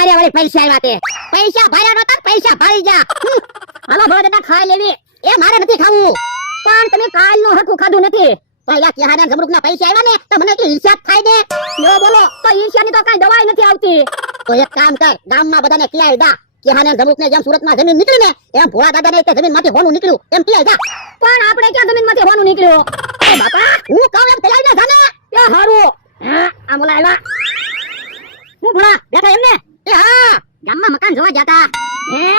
અરે વળી પૈસા આવ્યા તે પૈસા ભર્યા નતા પૈસા ભરી જા હાલો ભોળા દાદા ખાઈ લેવી એ મારે નથી ખાવું પણ તમે કાલનું હરખું ખાધું નથી પહેલા કેહાના જમરૂકના પૈસા આવ્યા ને તો મને એટલી ઈર્ષ્યા થાય દે યો બોલો તો ઈર્ષ્યાની તો કાઈ દવાઈ નથી આવતી તો એક કામ કર ગામમાં બધાને ક્યાંય દા કેહાના જમરૂકને જેમ સુરતમાં જમીન નીકળી ને એમ ભોળા દાદાને તે જમીનમાંથી હોનું નીકળ્યું એમ ક્યાંય જા પણ આપણે ક્યાં જમીનમાંથી હોનું નીકળ્યું એ બાપા હું કહું એમ કઈ ના જાને એ હારું આ બોલા આવ્યા હું ભોળા બેઠા એમને એ હા ગામમાં મકાન જોવા જતા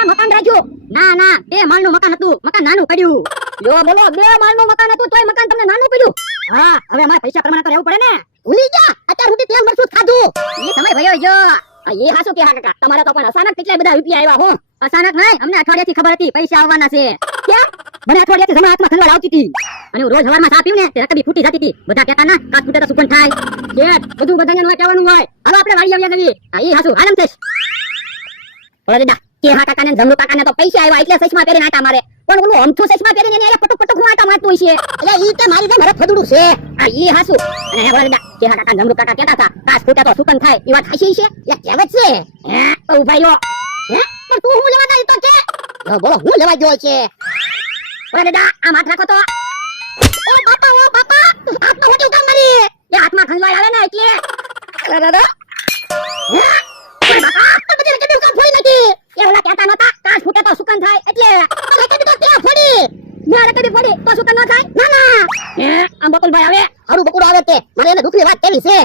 મકાન રાખ્યું ના ના 2 માળનું મકાન હતું મકાન નાનું પડ્યું યો બોલો 2 માળનું મકાન હતું તોય મકાન તમને નાનું પડ્યું હા હવે અમારે પૈસા પ્રમાણે તો રહેવું પડે ને ભૂલી જા અત્યાર સુધી તેલ મરચું ખાધું એ સમય ભયો જો એ હાસુ કે હા કાકા તમારા તો પણ અચાનક કેટલા બધા રૂપિયા આવ્યા હું અચાનક નહીં અમને અઠવાડિયાથી ખબર હતી પૈસા આવવાના છે કેમ મને અઠવાડિયાથી જમા હાથમાં ખંડવાળ આવતી હતી અને હું રોજ સવારમાં ચા પીઉં ને તે રકબી ફૂટી જતી હતી બધા કહેતા ના કાચ ફૂટે તો સુકન થાય જેટ બધું બધાને નો કહેવાનું હોય હાલો આપણે વાડી આવ્યા જઈએ હા એ હાસુ આનંદ થઈશ ઓલા દાદા કે હા કાકાને જમરૂ કાકાને તો પૈસા આવ્યા એટલે સચમાં પહેરીને આટા મારે પણ ઓલું અમથું સચમાં પહેરીને એને પટક પટક હું આટા મારતો છે એટલે ઈ તે મારી જેમ રફ ફદડું છે આ ઈ હાસુ અને ઓલા દાદા કે હા કાકા જમરૂ કાકા કહેતા હતા કાચ ફૂટે તો સુકન થાય ઈ વાત હાચી છે એટલે કહેવત છે હે તો ભાઈઓ હે પણ તું હું લેવા ગઈ તો કે લો બોલો હું લેવા ગયો છે ઓલા દાદા આ હાથ રાખો તો ઓ બાપા હાથમાં હોટી ઉતાર મારી એ હાથમાં ખંજવાળ આવે ને એટલે ઓલા દાદા હે ઓલા બાપા તો બધી કે દુકાન ફોડી નાખી એ ઓલા કહેતા નતા કાચ ફૂટે તો સુકન થાય એટલે ઓલા કદી તો ત્યાં ફોડી ન્યા કદી ફોડી તો સુકન ન થાય ના ના હે આ બકુલભાઈ આવે હારું બકુડો આવે તે મને એને દુખની વાત કેવી છે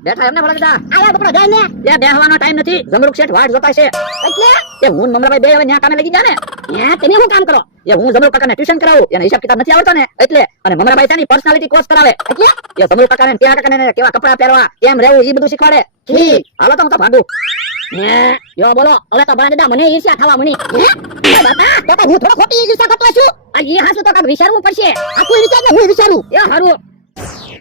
બેઠા એમને ભળગડા આયા બકડો જાય ને એ બેહવાનો ટાઈમ નથી જમરૂક શેઠ વાટ જોતા છે એટલે કે હું મમરાભાઈ બે હવે ન્યા કામે લગી ગયા ને હે તમે શું કામ કરો એ હું જમરૂક કાકાને ટ્યુશન કરાવું એને હિસાબ કિતાબ નથી આવડતો ને એટલે અને મમરાભાઈ તેની પર્સનાલિટી કોર્સ કરાવે એટલે એ જમરૂક કાકાને ત્યાં કાકાને કેવા કપડા પહેરવા કેમ રહેવું ઈ બધું શીખવાડે ઠીક હાલો તો હું તો ભાગું યો બોલો હવે તો ભણા દાદા મને ઈર્ષ્યા થવા મની હે બાપા તો હું થોડો ખોટી ઈર્ષ્યા કરતો છું આ ઈ હાસુ તો કાક વિચારવું પડશે આ કોઈ વિચાર ને હું વિચારું એ હારું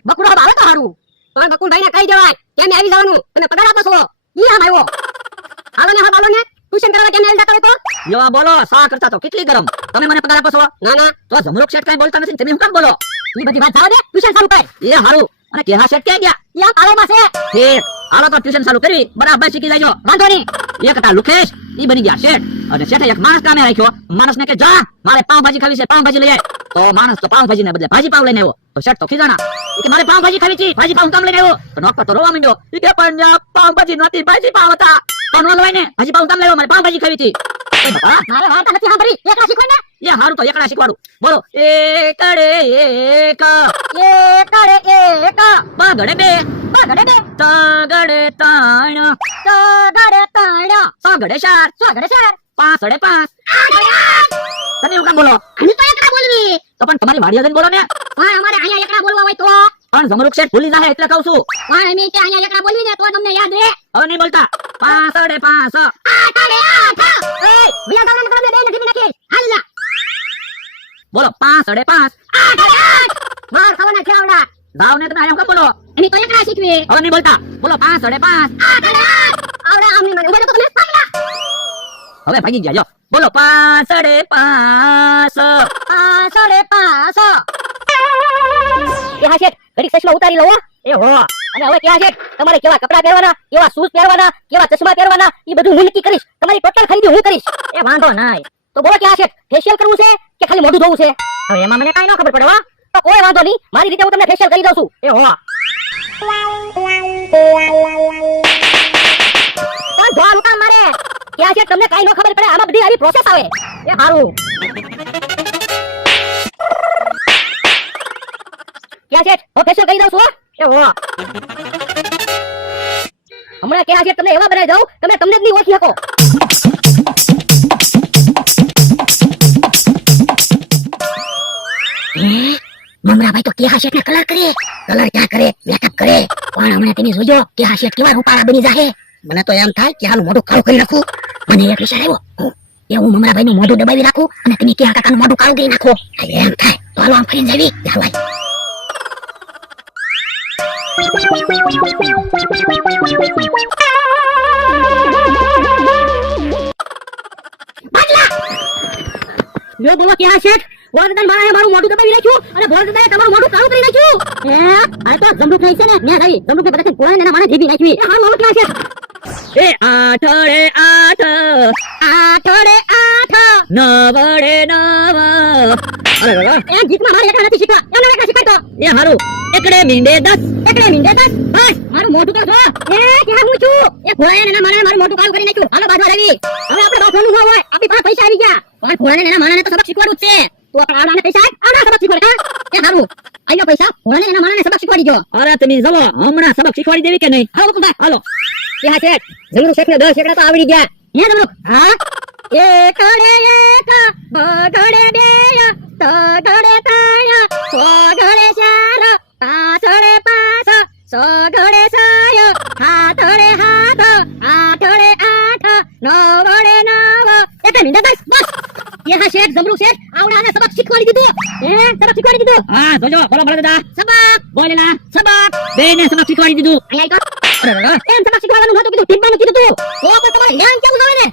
બકુડો આવે તો હારું પણ બકુલભાઈ ને કહી દેવાય કેમ આવી જવાનું તમે પગાર આપો છો ઈ આમ આવ્યો હાલો ને ટ્યુશન કરવા કેમ આવી જતા હોય તો યો બોલો સા કરતા તો કેટલી ગરમ તમે મને પગાર આપો છો ના ના તો જમરૂક શેઠ કઈ બોલતા નથી તમે હું કામ બોલો ઈ બધી વાત જાવ દે ટ્યુશન ચાલુ કર એ હારું અને કેહા શેઠ ક્યાં ગયા યા કાળોમાં છે ઠીક હાલો તો ટ્યુશન ચાલુ કરી બરાબર શીખી જાજો વાંધો નહીં એક હતા લુકેશ ઈ બની ગયા શેઠ અને શેઠે એક માણસ કામે રાખ્યો માણસને કે જા મારે પાવભાજી ખાવી છે પાવભાજી લઈ આય તો માણસ તો પાવભાજી ને બદલે ભાજી પાવ લઈને આવ્યો તો શેઠ તો ખીજાણા ઈ કે મારે પાવભાજી ખાવી છે ભાજી પાવ કામ લઈને આવ્યો તો નોકર તો રોવા માંડ્યો ઈ કે પણ પાવભાજી નહોતી ભાજી પાવ હતા તો નો લવાય ને ભાજી પાવ કામ લાવ્યો મારે પાવભાજી ખાવી છે એ બાપા મારે વાર્તા નથી સાંભળી એકલા શીખવાય ને એ હારું તો એકલા શીખવાડું બોલો એકડે એક બાગડે બે તગડે ત્રણ સાગડે ચાર પાંસડે પાંચ તમે એવું કામ બોલો હું તો એકલા બોલવી તો પણ તમારી વાડીયા જઈને બોલો ને હા અમારે અહીંયા એકલા બોલવા હોય તો પણ જમરૂક શેઠ ભૂલી જાય એટલે કહું છું હા અમે કે અહીંયા એકલા બોલવી ને તો તમને યાદ રહે હવે નહીં બોલતા પાંસડે પાંચ આઠડે આઠ એ વિયા દાવના તમને બે નથી નાખી હાલના બોલો પાંસડે પાંચ આઠડે આઠ માર ખાવાના ખેવડા દાવને તમે આયા કામ બોલો એની તો એકલા શીખવી હવે નહીં બોલતા બોલો પાંસડે પાંચ આઠડે આઠ આવડા આમની મને ઉભા તો તમે પાગલા હવે ભાગી ગયા જો બોલો પાંસડે પાંચ કેહા શેઠ ઘડી ચશ્મા ઉતારી લો એ હો અને હવે કેહા શેઠ તમારે કેવા કપડા પહેરવાના કેવા શૂઝ પહેરવાના કેવા ચશ્મા પહેરવાના એ બધું હું નક્કી કરીશ તમારી ટોટલ ખરીદી હું કરીશ એ વાંધો નહીં તો બોલો કેહા શેઠ ફેશિયલ કરવું છે કે ખાલી મોઢું ધોવું છે હવે એમાં મને કાઈ ન ખબર પડે હો તો કોઈ વાંધો નહીં મારી રીતે હું તમને ફેશિયલ કરી દઉં છું એ હો પણ ધોવાનું કામ મારે કેહા શેઠ તમને કાઈ ન ખબર પડે આમાં બધી આવી પ્રોસેસ આવે એ સારું કેહા શેઠ હું ફેશિયલ કરી દઉં છું એ હો હમણાં કેહા શેઠ તમને એવા બનાવી દઉં તમે જ નહીં ઓળખી શકો મમરાભાઈ તો કેહા શેઠ ને કલર ક્યાં કરે મેકઅપ કરે પણ હમણાં તમે જોજો કેહા શેઠ કેવા રૂપાળા બની જાહે મને તો એમ થાય કે હાલું મોઢું કાળું કરી નાખું મને એક વિચાર આવ્યો એ હું મમરાભાઈ નું મોઢું દબાવી રાખું અને તમે કેહા કાકાનું મોઢું કાળું કરી નાખો એમ થાય તો હાલો આમ ફરીને જાવી જાવાય લો બોલો કેહા શેઠ ભોળાદાદાએ મારું મોઢું દબાવી નાખ્યું અને ભોળાદાદાએ તમારું મોઢું કાળું કરી નાખ્યું આ તો જમરૂક નહીં છે ને ન્યા આવી જમરૂક ને બધાને કોળાને એના માને જીભી નાખી હાલ મોઢું કેહા શેઠ એ આઠડે આઠ, આઠડે આઠ. નવડે નવ. અરે વાહ. એ ગીતમાં મારે એકલા નથી શીખવા, એમને એકલા શીખવાડતો. એ હારું. એકડે મીંડે 10. એકલે મીંડે દસ. બસ, મારું મોઢું તો જો. ક્યાં હું છું? એ ઘોડાને એના માણસે મારું મોઢું કાળું કરી નાખ્યું. હાલો બાજવા રવિ. હવે આપણે બાફવાનું ન હોય, આપણી પાસે પૈસા આવી ગયા. પણ ઘોડાને એના માણસને તો સબક શીખવાડવું જ છે. તું આપણા આવડાને પૈસા આપ, આવડા સબક શીખવાડ, હા? એ હારું. આવી ગયો પૈસા, ઘોડાને એના માણસને સબક શીખવાડી ગયો. અરે તમે જવો, હમણાં સબક શીખવાડી દેવી કે નહીં? હાલો બકુલભાઈ. હાલો. કે હા શેઠ, જમરૂ શેઠને 10 એકડા તો આવડી ગયા. હે જમરૂ? હા. એકડે એક, બગડે બે, તગડે ત્રણ, સોગડે ચાર, પાછળે પાંચ, સોગડે છ, હાથડે હાથ, આઠડે આઠ, નવડે નવ. એટલે મીંડા 10. બસ. કે હા શેઠ, જમરૂ શેઠ, આવડાને સબક શીખવાડી દીધું. સબક શીખવાડી દીધું. હા જોજો, બોલો બોલો દાદા. સબક, બોલેલા. સબક. બેને સબક શીખવાડી દીધું. અહીંયા આઈ તો. એમ સબક શીખવાડવાનું નહોતું કીધું, ટીપવાનું કીધું તું. તો પણ તમારે ધ્યાન કેવું જોવે ને?